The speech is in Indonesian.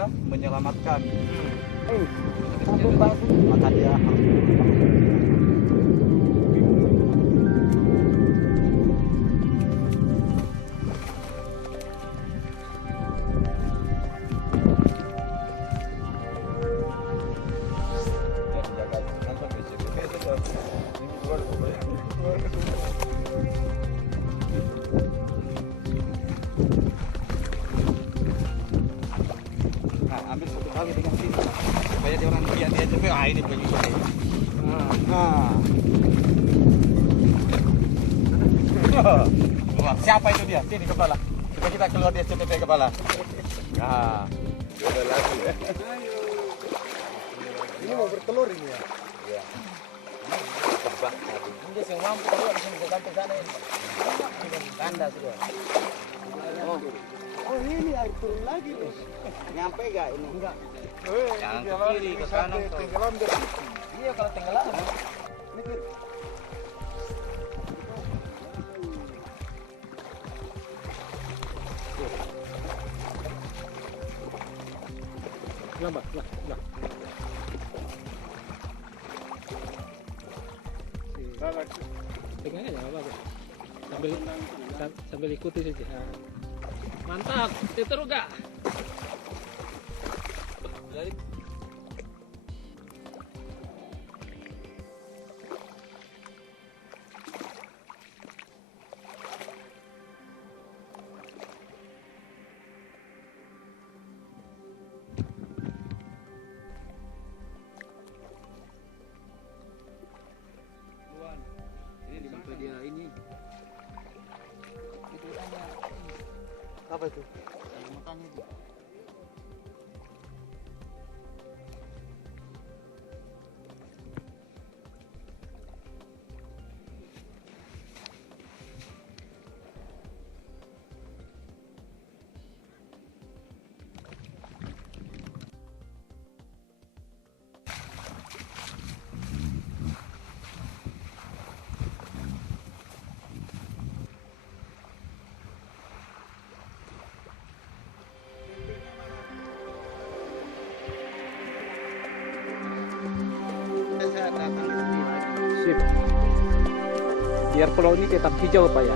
berusaha menyelamatkan. Maka dia harus Nah, ambil satu kali dengan sini supaya dia orang lihat dia juga ini begini. Wah, siapa itu dia? Sini kepala. Coba kita keluar dia CPP kepala. Nah, udah lagi ya. ini mau bertelur ini ya. Iya. Tebak tadi. Ini yang mampu keluar di sini sampai sana ini. Tanda sudah. Oh ini air turun lagi nih. Nyampe gak ini? Enggak. Yang ke kiri ke kanan. Tenggelam dari situ. Iya kalau tenggelam. Ini kiri. Lambat, lah. Pegang aja nggak apa-apa. Sambil ikuti saja. Mantap, diteru gak? Ini sampai dia ini. Itu hanya Apa itu? makanya itu. Sip. Biar pulau ini tetap hijau Pak ya.